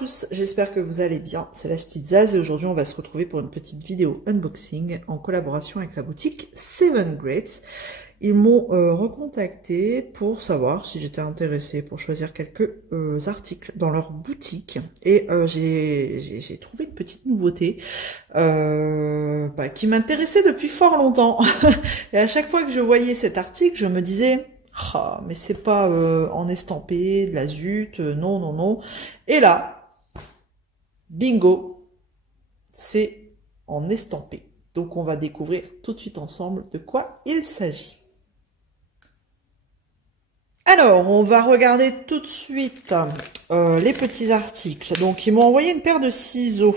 tous, j'espère que vous allez bien, c'est la petite Zaz et aujourd'hui on va se retrouver pour une petite vidéo unboxing en collaboration avec la boutique Seven Greats. Ils m'ont recontacté pour savoir si j'étais intéressée pour choisir quelques articles dans leur boutique et j'ai trouvé une petite nouveauté qui m'intéressait depuis fort longtemps et à chaque fois que je voyais cet article je me disais ah, mais c'est pas en estampé, de la zut, non, non, non. Et là, bingo, c'est en estampé. Donc on va découvrir tout de suite ensemble de quoi il s'agit. Alors, on va regarder tout de suite les petits articles. Donc ils m'ont envoyé une paire de ciseaux.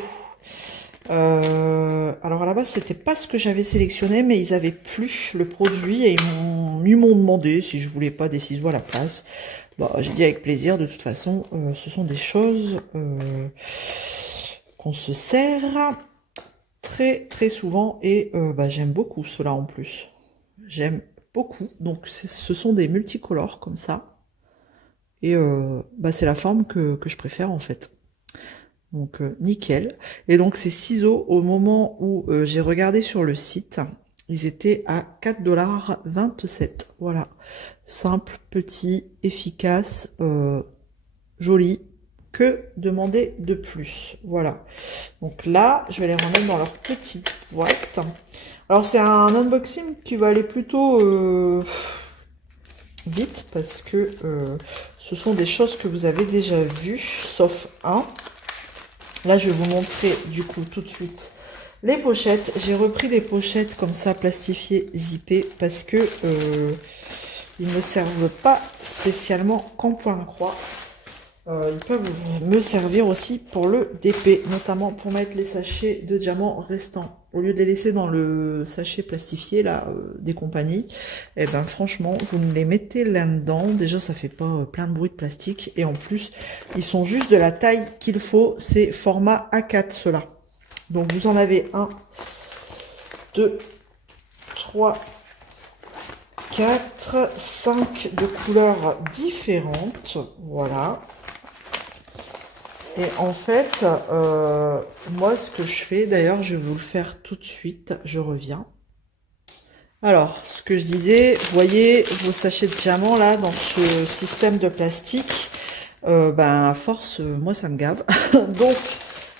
Alors à la base c'était pas ce que j'avais sélectionné, mais ils avaient plus le produit et ils m'ont demandé si je voulais pas des ciseaux à la place. Bah, j'ai dit avec plaisir. De toute façon ce sont des choses qu'on se sert très très souvent et j'aime beaucoup cela en plus. J'aime beaucoup. Donc ce sont des multicolores comme ça et c'est la forme que je préfère en fait. Donc nickel. Et donc ces ciseaux, au moment où j'ai regardé sur le site, ils étaient à 4,27 $. Voilà. Simple, petit, efficace, joli. Que demander de plus? Voilà. Donc là, je vais les remettre dans leur petite boîte. Alors c'est un unboxing qui va aller plutôt vite parce que ce sont des choses que vous avez déjà vues, sauf un. Là, je vais vous montrer du coup tout de suite les pochettes. J'ai repris des pochettes comme ça, plastifiées, zippées, parce que ils ne servent pas spécialement qu'en point-croix. Ils peuvent me servir aussi pour le DP, notamment pour mettre les sachets de diamants restants. Au lieu de les laisser dans le sachet plastifié là des compagnies, et ben franchement, vous me les mettez là-dedans. Déjà, ça fait pas plein de bruit de plastique et en plus, ils sont juste de la taille qu'il faut. C'est format A4 ceux-là. Donc vous en avez 1, 2, 3, 4, 5 de couleurs différentes. Voilà. Et en fait, moi, ce que je fais, d'ailleurs, je vais vous le faire tout de suite, je reviens. Alors, ce que je disais, vous voyez vos sachets de diamants, là, dans ce système de plastique, à force, moi, ça me gave. Donc,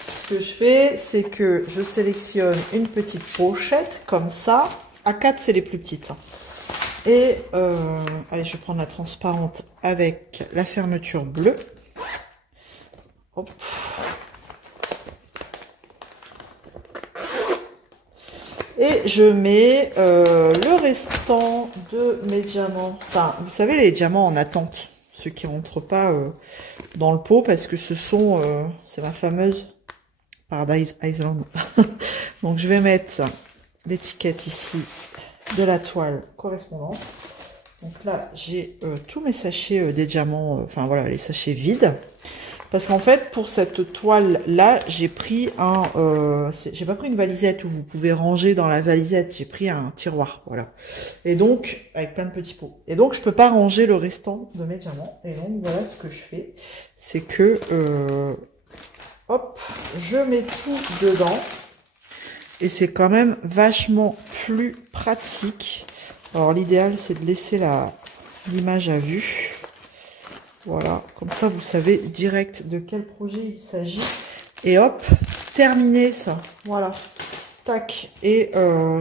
ce que je fais, c'est que je sélectionne une petite pochette, comme ça. A4, c'est les plus petites. Et, allez, je vais prendre la transparente avec la fermeture bleue. Hop. Et je mets le restant de mes diamants. Enfin, vous savez, les diamants en attente. Ceux qui rentrent pas dans le pot parce que ce sont... c'est ma fameuse Paradise Island. Donc, je vais mettre l'étiquette ici de la toile correspondante. Donc là, j'ai tous mes sachets des diamants. Enfin, voilà, les sachets vides. Parce qu'en fait, pour cette toile-là, j'ai pris j'ai pas pris une valisette où vous pouvez ranger dans la valisette. J'ai pris un tiroir, voilà. Et donc, avec plein de petits pots. Et donc, je peux pas ranger le restant de mes diamants. Et donc, voilà ce que je fais. C'est que, hop, je mets tout dedans. Et c'est quand même vachement plus pratique. Alors, l'idéal, c'est de laisser l'image à vue. Voilà, comme ça vous savez direct de quel projet il s'agit. Et hop, terminé ça. Voilà, tac. Et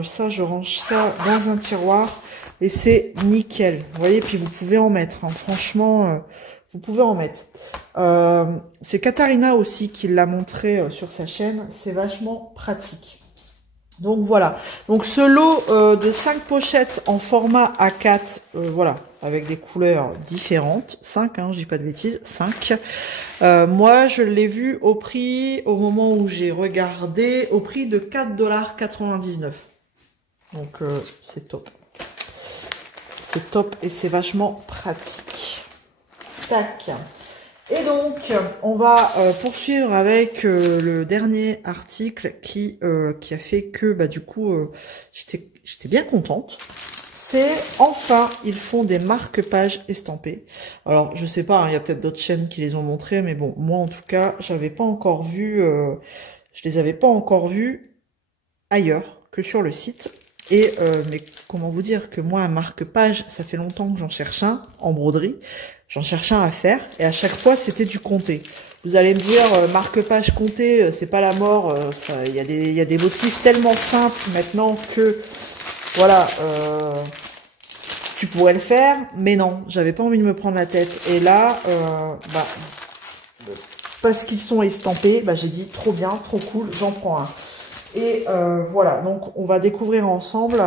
ça, je range ça dans un tiroir et c'est nickel. Vous voyez, puis vous pouvez en mettre. Hein. Franchement, vous pouvez en mettre. C'est Katharina aussi qui l'a montré sur sa chaîne. C'est vachement pratique. Donc voilà. Donc ce lot de 5 pochettes en format A4, voilà. Avec des couleurs différentes. 5, hein, je dis pas de bêtises. 5. Moi, je l'ai vu au prix, au moment où j'ai regardé, au prix de 4,99 $. Donc, c'est top. C'est top et c'est vachement pratique. Tac. Et donc, on va poursuivre avec le dernier article qui a fait que, du coup, j'étais bien contente. c'est enfin, ils font des marque-pages estampés. Alors, je sais pas, hein, il y a peut-être d'autres chaînes qui les ont montrés, mais bon, moi en tout cas, j'avais pas encore vu, je les avais pas encore vus ailleurs que sur le site. Et mais comment vous dire que moi, un marque-page, ça fait longtemps que j'en cherche un en broderie. J'en cherche un à faire et à chaque fois, c'était du comté. Vous allez me dire, marque-page comté, c'est pas la mort. Il y a des motifs tellement simples maintenant que, voilà, tu pourrais le faire. Mais non, j'avais pas envie de me prendre la tête. Et là, parce qu'ils sont estampés, bah, j'ai dit, trop bien, trop cool, j'en prends un. Et voilà, donc on va découvrir ensemble.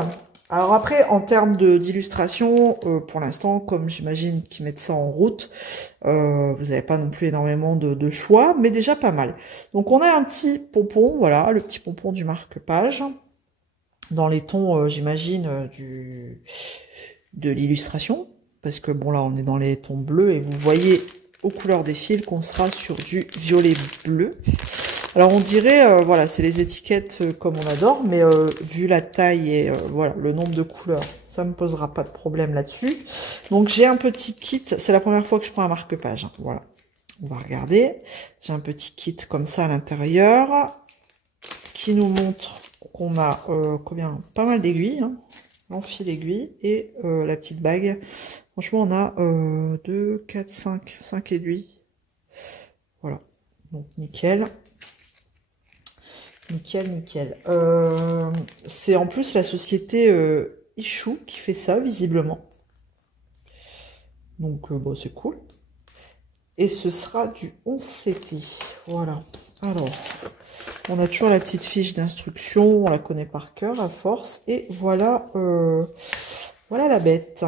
Alors après, en termes d'illustration, pour l'instant, comme j'imagine qu'ils mettent ça en route, vous n'avez pas non plus énormément de choix, mais déjà pas mal. Donc on a un petit pompon, voilà, le petit pompon du marque-page, dans les tons, j'imagine, de l'illustration, parce que bon là, on est dans les tons bleus, et vous voyez aux couleurs des fils qu'on sera sur du violet bleu. Alors on dirait, voilà, c'est les étiquettes comme on adore, mais vu la taille et voilà le nombre de couleurs, ça me posera pas de problème là-dessus. Donc j'ai un petit kit, c'est la première fois que je prends un marque-page, hein, voilà. On va regarder, j'ai un petit kit comme ça à l'intérieur, qui nous montre qu'on a combien, pas mal d'aiguilles, hein, l'enfil aiguille et la petite bague. Franchement on a 2, 4, 5 aiguilles, voilà, donc nickel. Nickel, nickel. C'est en plus la société Ichou qui fait ça, visiblement. Donc, bon, c'est cool. Et ce sera du 11 CT. Voilà. Alors, on a toujours la petite fiche d'instruction. On la connaît par cœur, à force. Et voilà, voilà la bête.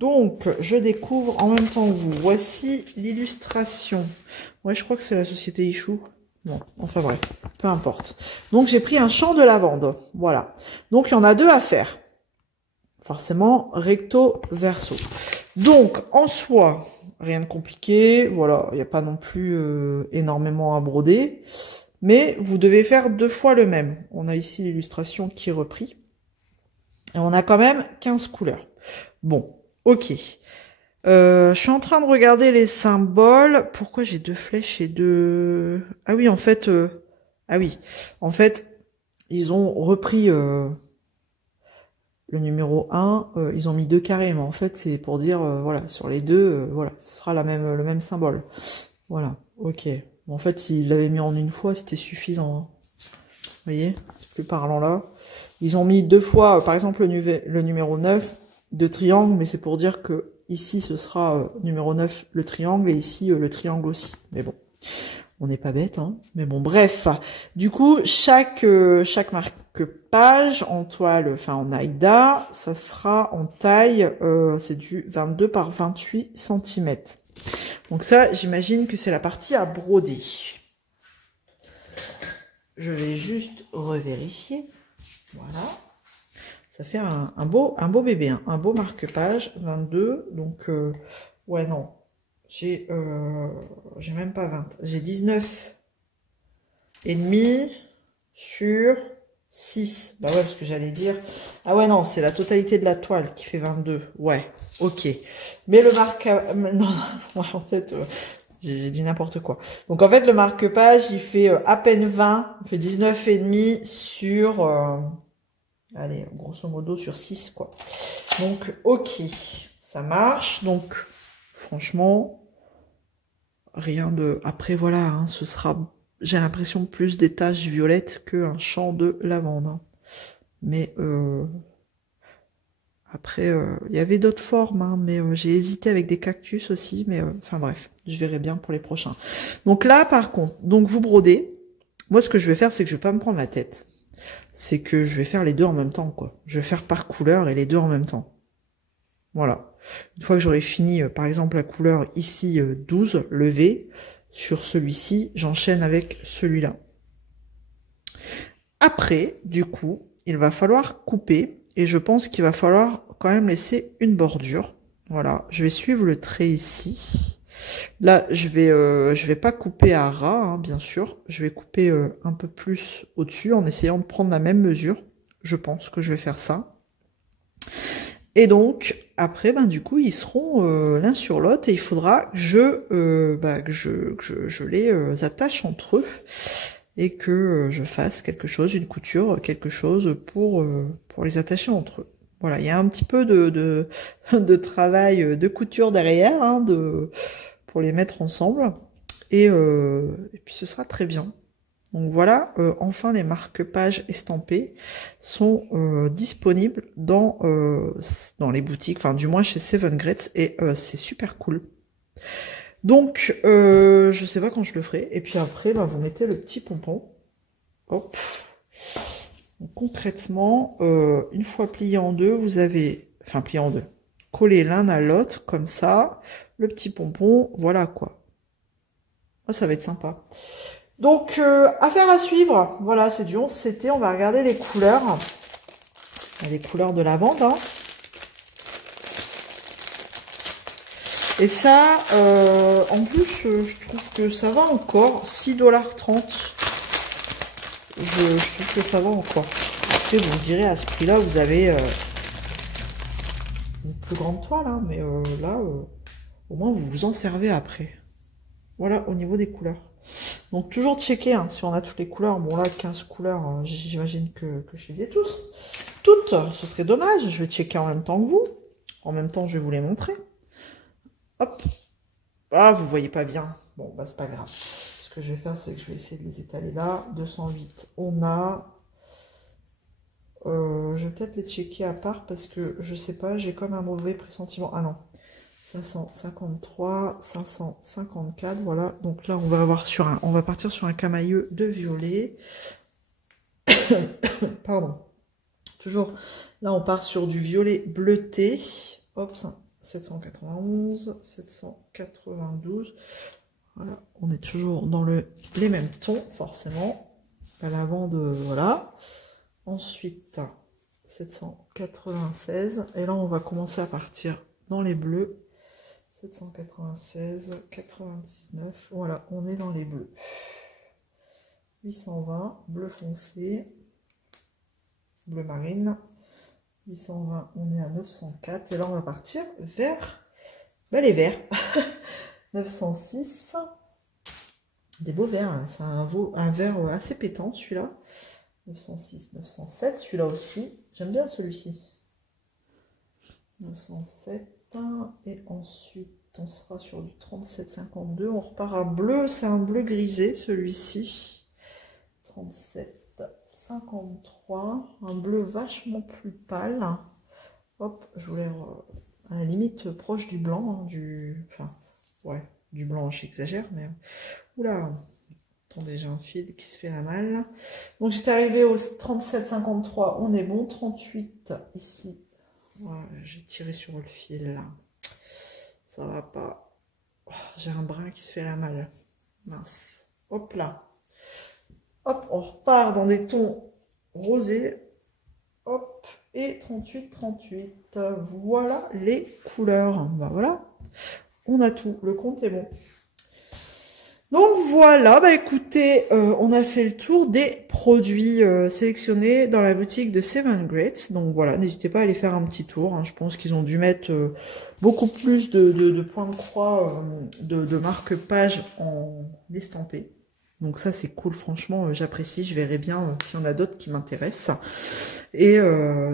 Donc, je découvre en même temps que vous. Voici l'illustration. Ouais, je crois que c'est la société Ichou. Bon, enfin bref, peu importe. Donc j'ai pris un champ de lavande, voilà. Donc il y en a deux à faire. Forcément, recto, verso. Donc en soi, rien de compliqué, voilà, il n'y a pas non plus énormément à broder. Mais vous devez faire 2 fois le même. On a ici l'illustration qui est reprise. Et on a quand même 15 couleurs. Bon, ok. Je suis en train de regarder les symboles. Pourquoi j'ai 2 flèches et 2... Ah oui, en fait... Ah oui, en fait, ils ont repris le numéro 1. Ils ont mis 2 carrés, mais en fait, c'est pour dire, voilà, sur les deux, voilà, ce sera le même symbole. Voilà, ok. Bon, en fait, s'ils l'avaient mis en une fois, c'était suffisant. Hein. Vous voyez, c'est plus parlant là. Ils ont mis 2 fois, par exemple, le numéro 9, 2 triangles, mais c'est pour dire que ici, ce sera numéro 9, le triangle, et ici, le triangle aussi. Mais bon, on n'est pas bête, hein. Mais bon, bref. Du coup, chaque marque-page en toile, enfin en Aïda, ça sera en taille, c'est du 22 par 28 cm. Donc ça, j'imagine que c'est la partie à broder. Je vais juste revérifier. Voilà. Ça fait un beau bébé, hein, un beau marque-page, 22, donc, ouais, non, j'ai même pas 20, j'ai 19 et demi sur 6, bah ouais, parce que j'allais dire, ah ouais, non, c'est la totalité de la toile qui fait 22, ouais, ok, mais le non, ouais, en fait, j'ai dit n'importe quoi, donc en fait, le marque-page, il fait à peine 20, il fait 19 et demi sur... allez, grosso modo sur 6, quoi. Donc, ok, ça marche. Donc, franchement, rien de... Après, voilà, hein, ce sera, j'ai l'impression, plus des taches violettes qu'un champ de lavande. Hein. Mais, après, il y avait d'autres formes, hein, mais j'ai hésité avec des cactus aussi. Mais, enfin bref, je verrai bien pour les prochains. Donc là, par contre, donc vous brodez. Moi, ce que je vais faire, c'est que je vais pas me prendre la tête. C'est que je vais faire les deux en même temps, quoi. Je vais faire par couleur et les deux en même temps. Voilà. Une fois que j'aurai fini, par exemple, la couleur ici 12, le V, sur celui-ci, j'enchaîne avec celui-là. Après, du coup, il va falloir couper, et je pense qu'il va falloir quand même laisser une bordure. Voilà, je vais suivre le trait ici. Là, je vais pas couper à ras, hein, bien sûr. Je vais couper un peu plus au-dessus en essayant de prendre la même mesure. Je pense que je vais faire ça. Et donc, après, ben, du coup, ils seront l'un sur l'autre et il faudra que je les attache entre eux et que je fasse quelque chose, une couture, quelque chose pour les attacher entre eux. Voilà, il y a un petit peu de travail de couture derrière, hein, pour les mettre ensemble. Et puis ce sera très bien. Donc voilà, enfin les marque-pages estampés sont disponibles dans les boutiques, enfin du moins chez Seven Greats, et c'est super cool. Donc je sais pas quand je le ferai, et puis après bah, vous mettez le petit pompon. Hop. Donc, concrètement, une fois plié en deux, vous avez, enfin plié en deux, collé l'un à l'autre comme ça, le petit pompon, voilà quoi. Oh, ça va être sympa. Donc, affaire à suivre. Voilà, c'est du 11CT. On va regarder les couleurs. Les couleurs de lavande. Hein. Et ça, en plus, je trouve que ça va encore. 6,30 $. Je trouve que ça va encore. Après, vous me direz, à ce prix-là, vous avez une plus grande toile. Hein, mais là, au moins, vous vous en servez après. Voilà, au niveau des couleurs. Donc toujours checker hein, si on a toutes les couleurs. Bon là 15 couleurs, j'imagine que je les ai tous. Toutes, ce serait dommage. Je vais checker en même temps que vous. En même temps je vais vous les montrer. Hop. Ah vous voyez pas bien. Bon bah c'est pas grave. Ce que je vais faire c'est que je vais essayer de les étaler là. 208 on a. Je vais peut-être les checker à part parce que je sais pas, j'ai comme un mauvais pressentiment. Ah non. 553, 554, voilà. Donc là, on va avoir on va partir sur un camailleux de violet. Pardon. Toujours, là, on part sur du violet bleuté. Hop, 791, 792. Voilà, on est toujours dans les mêmes tons, forcément. La lavande, voilà. Ensuite, 796. Et là, on va commencer à partir dans les bleus. 796, 99, voilà, on est dans les bleus. 820, bleu foncé, bleu marine. 820, on est à 904. Et là, on va partir vers les verts. 906, des beaux verts. C'est un vert assez pétant, celui-là. 906, 907, celui-là aussi. J'aime bien celui-ci. 907. Et ensuite on sera sur du 37,52. On repart à bleu, c'est un bleu grisé celui-ci. 37,53. Un bleu vachement plus pâle. Hop, je voulais à la limite proche du blanc, hein, enfin ouais, du blanc, j'exagère, mais oula, attendez, j'ai un fil qui se fait la malle. Donc j'étais arrivée au 37,53, on est bon. 38 ici. Ouais, j'ai tiré sur le fil là. Ça va pas. Oh, j'ai un brin qui se fait la malle. Mince. Hop là. Hop, on repart dans des tons rosés. Hop. Et 38, 38. Voilà les couleurs. Ben voilà. On a tout. Le compte est bon. Donc voilà, bah écoutez, on a fait le tour des produits sélectionnés dans la boutique de Seven Greats. Donc voilà, n'hésitez pas à aller faire un petit tour. Hein. Je pense qu'ils ont dû mettre beaucoup plus de points de croix, de marque-page en estampé. Donc ça c'est cool, franchement, j'apprécie. Je verrai bien s'il y en a d'autres qui m'intéressent. Et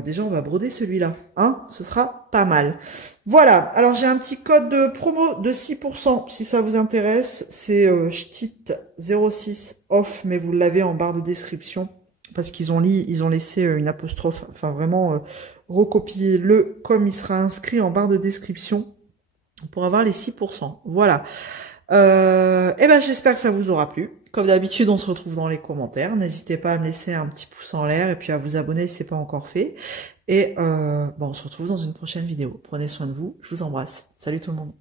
déjà on va broder celui-là, hein, ce sera pas mal. Voilà, alors j'ai un petit code de promo de 6% si ça vous intéresse. C'est ch'tit06 off, mais vous l'avez en barre de description parce qu'ils ont laissé une apostrophe. Enfin vraiment, recopiez-le comme il sera inscrit en barre de description pour avoir les 6%. Voilà. Et ben j'espère que ça vous aura plu. Comme d'habitude, on se retrouve dans les commentaires. N'hésitez pas à me laisser un petit pouce en l'air et puis à vous abonner si c'est pas encore fait. Et bon, on se retrouve dans une prochaine vidéo. Prenez soin de vous. Je vous embrasse. Salut tout le monde.